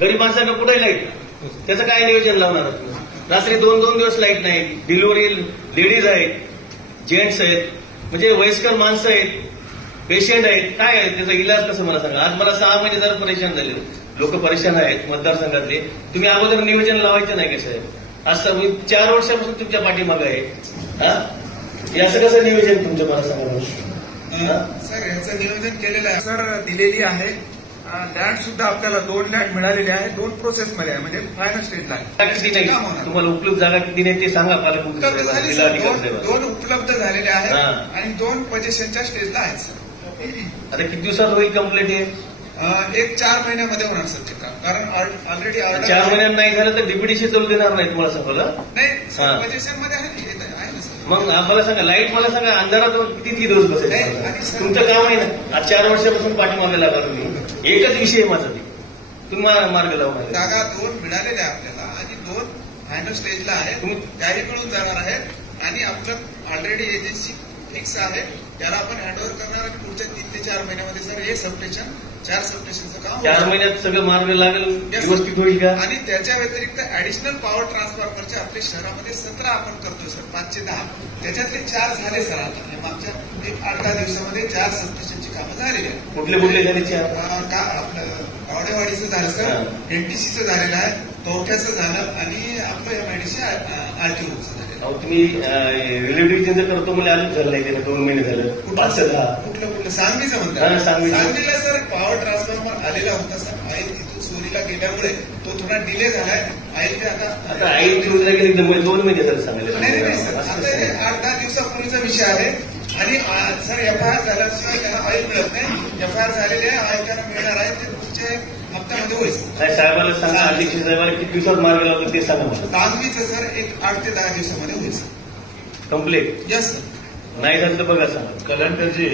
गरीब माणसांना कुठे लाईट, त्याचं काय नियोजन लावणार? रात्री 2-2 दिवस लाईट नाही. डिलिव्हरी लेडीज आहेत, जेंट्स आहेत, म्हणजे वयस्कर माणसं आहेत, पेशंट आहेत. काय आहे त्याचा इलाज कसं मला सांगा. आज मला 6 महिने जरा परेशान झाले, लोक परेशान आहेत मतदारसंघातले. तुम्ही अगोदर नियोजन लावायचं नाही का साहेब? असं मी 4 वर्षापासून तुमच्या पाठीमागे आहे. याचं कसं नियोजन तुमचं मला सांगा. सर याचं नियोजन केलेलं आहे सर, दिलेली आहे. लँड सुद्धा आपल्याला 2 लँड मिळालेले आहे. 2 प्रोसेसमध्ये आहे, म्हणजे फायनल स्टेजला आहे. किती नाही तुम्हाला उपलब्ध जागा किती नाही ते सांगा. 2 उपलब्ध झालेले आहेत आणि 2 पोझिशनच्या स्टेजला आहेत सर. आता किती दिवसात होईल कंप्लीट हे? एक 4 महिन्यामध्ये होणार सर ते काम, कारण ऑलरेडी 4 महिन्यात नाही झालं तर डीपीडीसी चालू देणार नाही तुम्हाला सांगा. नाही पोझिशनमध्ये आहे ना सर. मग मला सांगा लाईट, मला सांगा अंधारात किती दिवस बसेल? तुमचं काम आहे ना. आज 4 वर्षापासून पाठीमागे लागला तुम्ही. एकच विषय माझा ते तुम्ही मार्ग लावून. जागा 2 मिळालेल्या आपल्याला आणि 2 फायनल स्टेजला आहेत, त्याही मिळून जाणार आहेत. आणि आपलं ऑलरेडी एजन्सी फिक्स आहे, त्याला आपण हँडओव्हर करणार. आणि पुढच्या 3 ते 4 महिन्यामध्ये सर हे सबस्टेशन 4 सबस्टेशनचं काम 4 महिन्यात सगळं मार्ग लागेल, व्यवस्थित होईल का? आणि त्याच्या व्यतिरिक्त ऍडिशनल पॉवर ट्रान्सफॉर्मरचे आपल्या शहरामध्ये 17 आपण करतो सर, 5 ते 10. त्याच्यातले 4 झाले सर. आता मागच्या 8-10 दिवसामध्ये 4 सबस्टेशनची कामं झालेली आहेत. कुठले झाले? आपलं आवडेवाडीचं झालं सर, एनटीसीचं झालेलं आहे, कवठ्याचं झालं आणि आपलं एमआयडीसी आरटीओचं झालं. तुम्ही रिलेटिव्ह करतो म्हणजे अजून झालं नाही त्याला 2 महिने झालं. 5 ते 10 कुठलं सांगलीचं म्हणतात. सांगलीला सर पॉवर ट्रान्सफॉर्मर आलेला होता सर. आई तिथून चोरीला गेल्यामुळे तो थोडा डिले झालाय. आई आता आई चोरीला गेली 2 महिने झालं सांगायला. नाही सर, आता 8-10 दिवसापूर्वीचा विषय आहे. आणि सर एफआयआर झाल्याशिवाय त्यांना ऑइल मिळत नाही. एफआयआर झालेले आहे, ऑइल त्यांना मिळणार आहे. ते पुढच्या हप्त्यामध्ये होईल. साहेबाला सांगा, अध्यक्ष साहेबाला किती दिवसात मार्ग लावतो ते सांगा मला. सांगलीचं सर एक 8 ते 10 दिवसामध्ये होईल सर कम्प्लीट. Yes sir. नाही झालं तर बघा सांगा. कल्याणकरजी